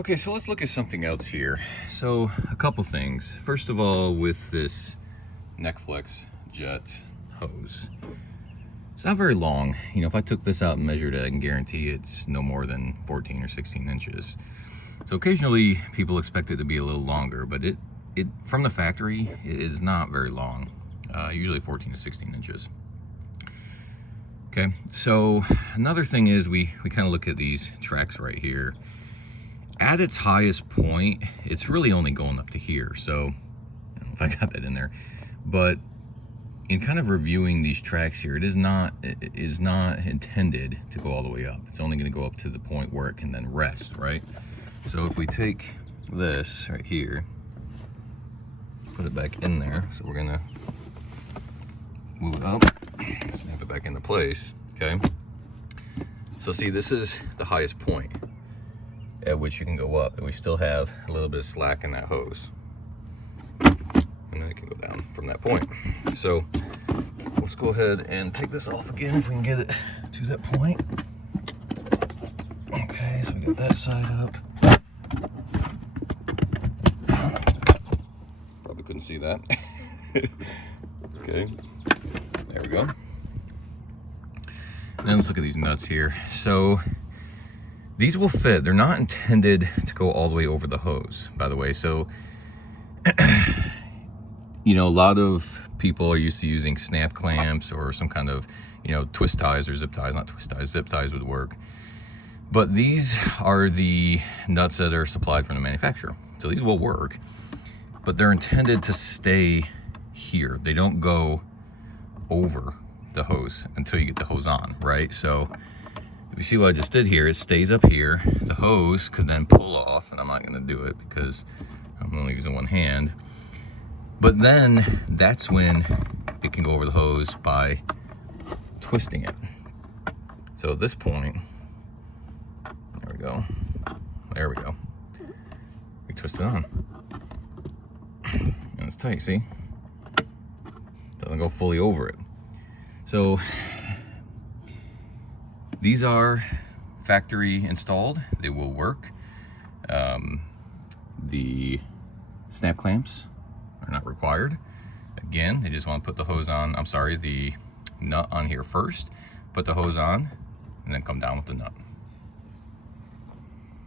Okay, so let's look at something else here. So a couple things. First of all, with this Netflix jet hose, it's not very long. You know, if I took this out and measured it, I can guarantee it's no more than 14 or 16 inches. So occasionally people expect it to be a little longer, but it from the factory, it is not very long. Usually 14 to 16 inches. Okay, so another thing is we kind of look at these tracks right here. At its highest point, it's really only going up to here. So I don't know if I got that in there, but in kind of reviewing these tracks here, it is not intended to go all the way up. It's only going to go up to the point where it can then rest, right? So if we take this right here, put it back in there. So we're gonna move it up, snap it back into place, okay? So see, this is the highest point at which you can go up, and we still have a little bit of slack in that hose. And then it can go down from that point. So let's go ahead and take this off again if we can get it to that point. Okay, so we got that side up. Probably couldn't see that. Okay, there we go. And then let's look at these nuts here. So these will fit. They're not intended to go all the way over the hose, by the way. So, you know, a lot of people are used to using snap clamps or some kind of, you know, twist ties or zip ties. Not twist ties, zip ties would work. But these are the nuts that are supplied from the manufacturer. So these will work, but they're intended to stay here. They don't go over the hose until you get the hose on, right? So if you see what I just did here, it stays up here. The hose could then pull off, and I'm not gonna do it because I'm only using one hand. But then that's when it can go over the hose by twisting it. So at this point, there we go. There we go. We twist it on. And it's tight, see? Doesn't go fully over it. So these are factory installed. They will work. The snap clamps are not required. Again, they just want to put the hose on, the nut on here first, put the hose on, and then come down with the nut.